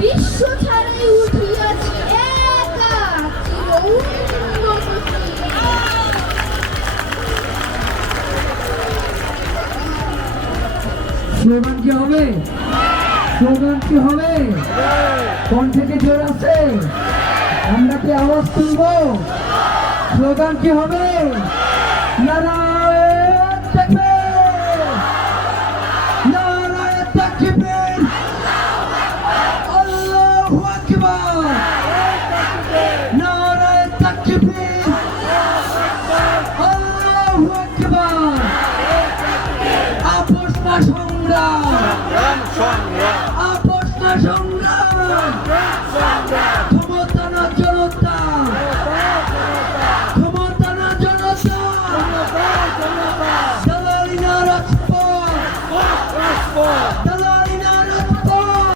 বিশ্ব ছাড়াই উঠিয়াছি একা চির উন্নত স্লোগান কি হবে? স্লোগান কি হবে? কণ্ঠে কি জোর আছে? আমরা কি আওয়াজ তুলবো? স্লোগান কি হবে? নারায়ে তাকবীর! নারায়ে তাকবীর! আল্লাহু আকবার! নারায়ে তাকবীর! আল্লাহু আকবার! আপোষ না সংগ্রাম! আপোষ না সংগ্রাম! ক্ষমতা না জনতা! ক্ষমতা না জনতা! দালালি না রাজপথ!